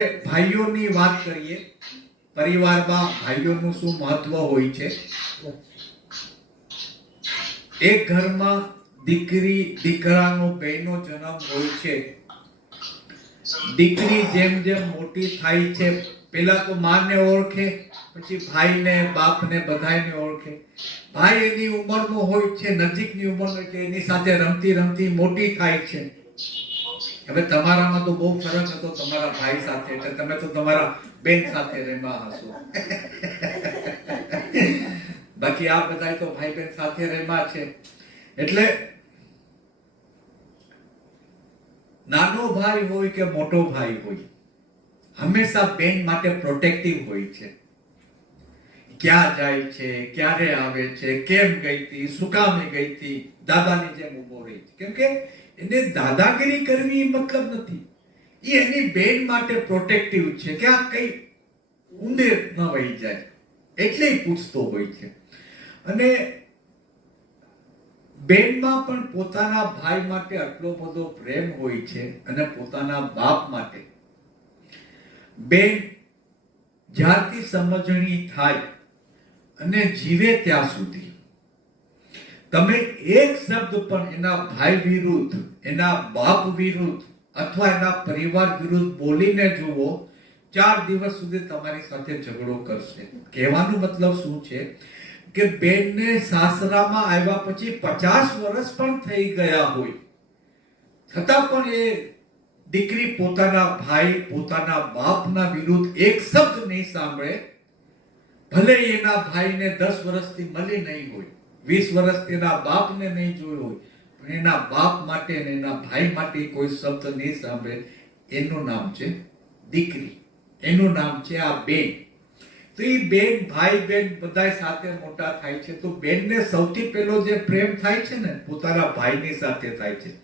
ભાઈઓની વાત કરીએ, પરિવારમાં ભાઈઓનું શું મહત્વ હોય છે. એક ઘરમાં દીકરી દીકરાનો બેનો જન્મ હોય છે. દીકરી જેમ જેમ મોટી થાય છે, પેલા તો માને ઓળખે, પછી ભાઈને બાપને બધાને ઓળખે. ભાઈ એની ઉંમરનો હોય છે, નજીકની ઉંમરનો, એટલે એની સાથે રમતી રમતી મોટી થાય છે. હવે તમારામાં તો બહુ ફરક હતો તમારા ભાઈ સાથે, એટલે તમે તો તમારા બેન સાથે રહેવા હશો. બાકી આ બધા તો ભાઈ બેન સાથે રહેવા છે. એટલે નાનો ભાઈ હોય કે મોટો ભાઈ હોય, હંમેશા બેન માટે પ્રોટેક્ટિવ હોય છે. ક્યાં જાય છે, ક્યારે આવે છે, કેમ ગઈ હતી, શું કામે ગઈ હતી, દાદાની જેમ ઉભો રહી છે. કેમ કે એને દાદાગીરી કરવી મતલબ નથી, એ એની બેન માટે પ્રોટેક્ટિવ છે કે આ કઈ ઊંડે ન વહી જાય, એટલે પૂછતો હોય છે. અને બેનમાં પણ પોતાના ભાઈ માટે આટલો બધો પ્રેમ હોય છે, અને પોતાના બાપ માટે. બેન જ્યારથી સમજણી થાય અને જીવે ત્યાં સુધી તમે એક શબ્દ પણ એના ભાઈ વિરુદ્ધ, એના બાપ વિરુદ્ધ અથવા એના પરિવાર વિરુદ્ધ બોલીને જુઓ, 4 દિવસ સુધી તમારી સાથે ઝઘડો કરશે. કહેવાનો મતલબ શું છે કે બેનને સાસરામાં આવ્યા પછી 50 વર્ષ પણ થઈ ગયા હોય, છતાં પણ એ દીકરી પોતાના ભાઈ, પોતાના બાપના વિરુદ્ધ એક શબ્દ નહીં સાંભળે. ભલે એના ભાઈને 10 વર્ષથી મળી નહીં હોય, 20 વર્ષ તેના બાપને નહીં જોયો હોય, પણ એના બાપ માટે અને એના ભાઈ માટે કોઈ શબ્દ નહીં સાંભળે. એનું નામ છે દીકરી, એનું નામ છે આ બેન. તો એ બેન, ભાઈ બેન બધા સાથે મોટા થાય છે. તો બેનને સૌથી પહેલો જે પ્રેમ થાય છે ને, પોતાના ભાઈની સાથે થાય છે.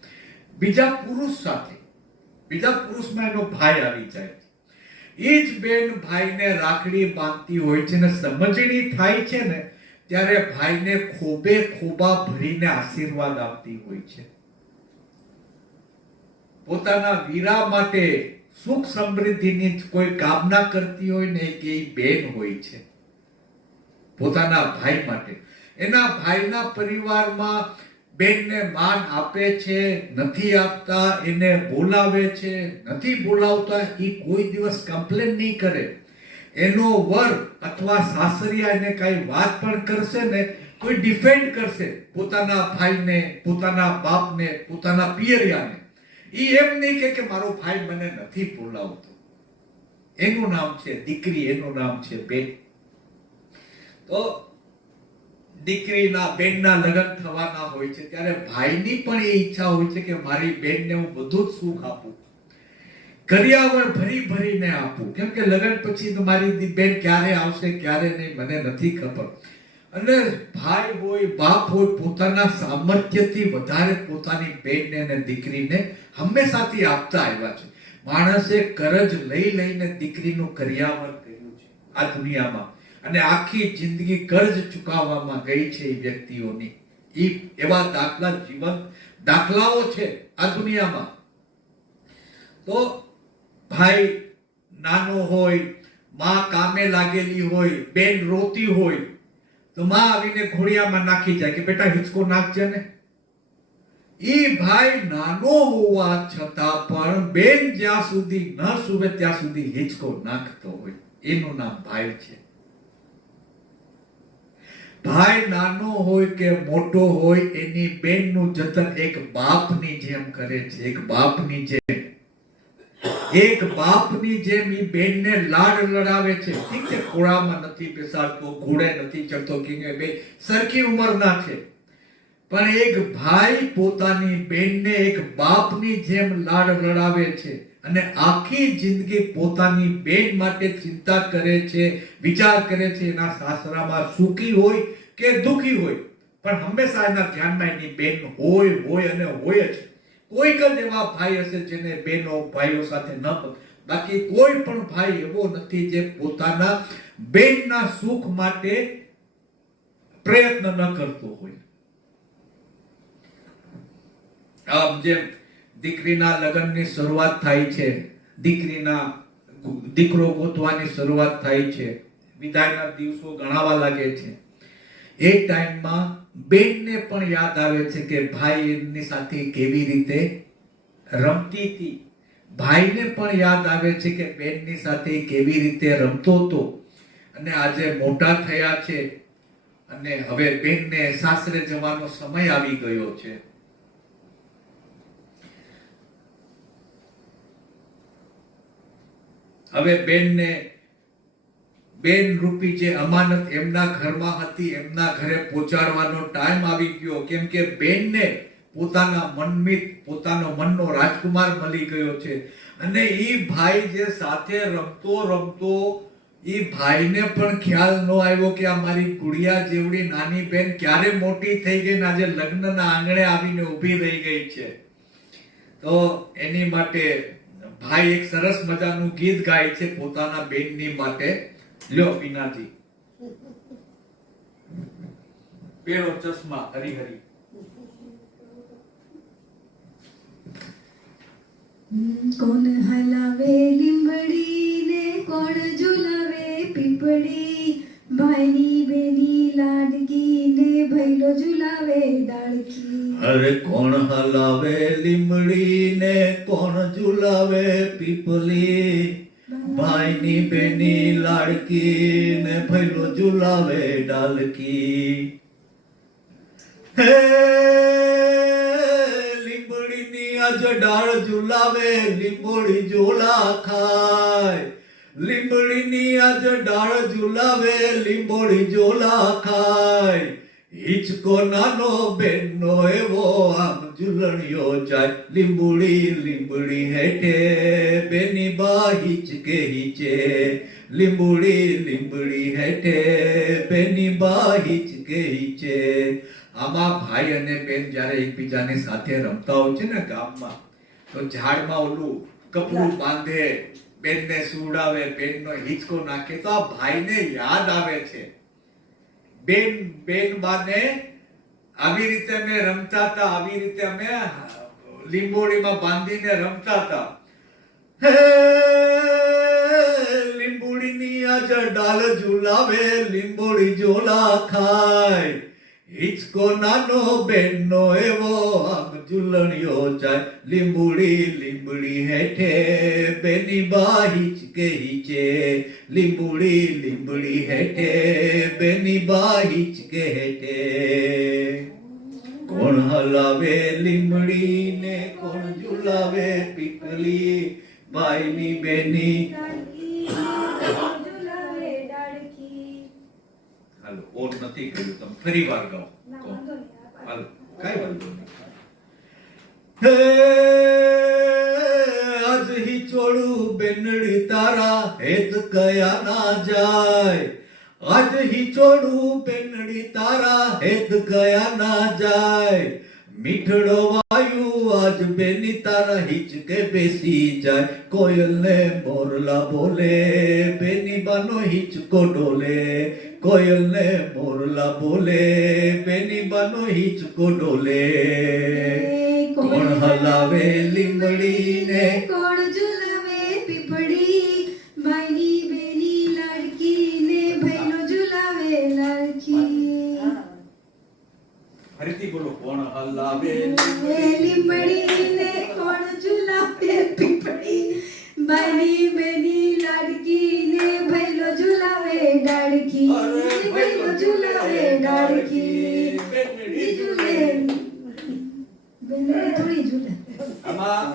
બીજા પુરુષ સાથે, બીજા પુરુષમાં એનો ભાઈ આવી જાય છે. એ જ બેન ભાઈને રાખડી બાંધતી હોય છે, ને સમજણી થાય છે ને ત્યારે ભાઈને ખોબે ખોબા ભરીને આશીર્વાદ આપતી હોય છે. પોતાના વીરા માટે સુખ સમૃદ્ધિની કોઈ કામના કરતી હોય ને કે એ બેન હોય છે. પોતાના ભાઈ માટે, એના ભાઈના પરિવારમાં બેનને માન આપે છે, નથી આપતા, એને બોલાવે છે, નથી બોલાવતા, એ કોઈ દિવસ કમ્પ્લેન નહીં કરે. એનો વર અથવા સાસરિયા એને કઈ વાત પણ કરશે ને, કોઈ ડિફેન્ડ કરશે પોતાના ભાઈને, પોતાના બાપને, પોતાના પિયરિયાને. ઈ એમ નહીં કે મારો ભાઈ મને નથી બોલાવતો. એનું નામ છે દીકરી, એનું નામ છે બેન. તો દીકરીના બેનના લગ્ન થવાના હોય છે ત્યારે ભાઈની પણ એ ઈચ્છા હોય છે કે મારી બેનને હું બધું જ સુખ આપું, કરિયાવર ભરી ભરીને આપું. કેમ કે લગ્ન પછી તો મારી બેન ક્યારે આવશે ક્યારે નહીં મને નથી ખબર. અને ભાઈ હોય, બાપ હોય, પોતાના સામર્થ્યથી વધારે પોતાની બેનને અને દીકરીને હંમેશાથી આપતા આવ્યા છે. માણસે કરજ લઈ લઈને દીકરીનું કરિયાવર કર્યું છે આ દુનિયામાં, અને આખી જિંદગી કર્જ ચૂકવવામાં ગઈ છે એ વ્યક્તિઓની. એવા દાખલા, જીવન દાખલાઓ છે આ દુનિયામાં. તો ભાઈ નાનો હોય, માં કામે લાગેલી હોય, બેન રોતી હોય, તો માં આવીને ઘોડિયામાં નાખી જાય કે બેટા હિંચકો નાખજે ને. ઈ ભાઈ નાનો હોવા છતાં પણ બેન જ્યાં સુધી ન સુવે ત્યાં સુધી હિંચકો નાખતો હોય. એનું નામ ભાઈ છે. ભાઈ નાનો હોય કે મોટો હોય, એની બેનનું જતન એક બાપની જેમ કરે છે. એક બાપની જેમ, એક બાપની જેમ ઈ બેનને લાડ લડાવે છે. ઠીક છે, ખોળામાં નથી બેસાડતો, ઘોડે નથી ચડતો, કે બે સરખી ઉંમરના છે, પણ એક ભાઈ પોતાની બેનને એક બાપની જેમ લાડ લડાવે છે. અને આખી જિંદગી પોતાની બેન માટે ચિંતા કરે છે, વિચાર કરે છે. એના સાસરામાં સુખી હોય કે દુખી હોય, પણ હંમેશા એના ધ્યાનમાં એની બેન હોય અને હોય જ. કોઈક જ એવા ભાઈ હશે જેને બેનો ભાઈઓ સાથે ન, બાકી કોઈ પણ ભાઈ એવો નથી જે પોતાના બેનના સુખ માટે પ્રયત્ન ન કરતો હોય. આમ જેમ દીકરીના લગ્નની શરૂઆત થાય છે, દીકરીના દીકરો ગોતવાની શરૂઆત થાય છે, વિદાયના દિવસો ગણાવા લાગે છે. એ ટાઈમમાં બેનને પણ યાદ આવે છે કે ભાઈ એમની સાથે કેવી રીતે રમતી હતી. ભાઈને પણ યાદ આવે છે કે બેનની સાથે કેવી રીતે રમતો હતો. અને આજે મોટા થયા છે અને હવે બેનને સાસરે જવાનો સમય આવી ગયો છે. હવે બેન રૂપી જે અમાનત એમના ઘરમાં હતી એમના ઘરે પહોંચાડવાનો ટાઈમ આવી ગયો. કેમ કે બેનને પોતાનો મનનો રાજકુમાર મળી ગયો છે. અને ઈ ભાઈ જે સાથે રમતો ઈ ભાઈને પણ ખ્યાલ ન આવ્યો કે આ મારી ગુડિયા જેવડી નાની બેન ક્યારે મોટી થઈ ગઈ ને આજે લગ્નના આંગણે આવીને ઊભી રહી ગઈ છે. તો એની માટે ભાઈ એક સરસ મજાનું ગીત ગાય છે પોતાના બેનની માટે. લ્યો પીનાજી, પેલો ચશ્મા હરી હરી. કોણ હલાવે લીંબડી ને કોણ ઝુલાવે પીપળી, ભાઈની બેની લાડકી ને ભૈલો ઝુલાવે ડાળખી. અરે કોણ હલાવે લીમડી ને કોણ ઝુલાવે પીપલી, ભાઈની બેની લાડકી ને ભૈલો ઝુલાવે ડાલકી. હે લીંબડીની આજ ડાળ ઝુલાવે લીંબોડી ઝોલા ખાય, લીંબડીની આજ ડાળ ઝુલાવે લીંબોડી ઝોલા ખાય. હિચકો નાનો બેનનો એવો આમ ઝુલણિયો જાય, લીંબડી હેઠે બેની બા હિચકે હિચે, લીંબડી હેઠે બેની બા હિચકે હિચે. આમાં ભાઈ અને બેન જ્યારે એકબીજાની સાથે રમતા હોય છે ને ગામમાં, તો ઝાડમાં ઓલું કપડું બાંધે, બેનને સુવડાવે, બેનનો હિંચકો નાખે તો આ ભાઈને યાદ આવે છે. બેન બાને આવી રીતે અમે રમતા હતા, આવી રીતે અમે લીંબોડીમાં બાંધીને રમતા હતા. હે લીંબોડીની આજ ડાળ ઝુલાવે લીંબોડી ઝોલા ખાય, હિચકો નાનો બેનનો એવો આમ ઝુલણિયો જાય, લીંબડી હેઠે બેની બા હિચકે હિચે, લીંબડી હેઠે બેની બા હિચકે હેઠે. કોણ હલાવે લીંબડી ને કોણ ઝુલાવે પીપલી, ભાઈની બેની ઝુલાવે ડાળખી. હાલો ઓર નથી કર્યું, તમે ફરી વાર ગાઓ. હાલો કઈ વાંધો નહીં. હે આજ હિચોડું બેનડી તારા હેત કયા ના જાય, આજ હિચોડું બેનડી તારા હેત કયા ના જાય. મીઠડો વાયુ આજ બેની તારા હિચકે બેસી જાય, કોયલ ને મોરલા બોલે બેની બાનો હિચકો ડોલે, કોયલ ને મોરલા બોલે બેની બાનો હિચકો ડોલે. કોણ હલાવે લીંબડી ને કોણ ઝુલાવે પીપળી, ભાઈની બેની લાડકી ને ભૈલો ઝુલાવે લાડકી. ફરીથી બોલો. કોણ હલાવે લીંબડી ને કોણ ઝુલાવે પીપળી, ભાઈની બેની લાડકી ને ભૈલો ઝુલાવે ડાળખી, ભૈલો ઝુલાવે ડાળખી. ઝૂલે બેનડી થોડી ઝૂલે આમાં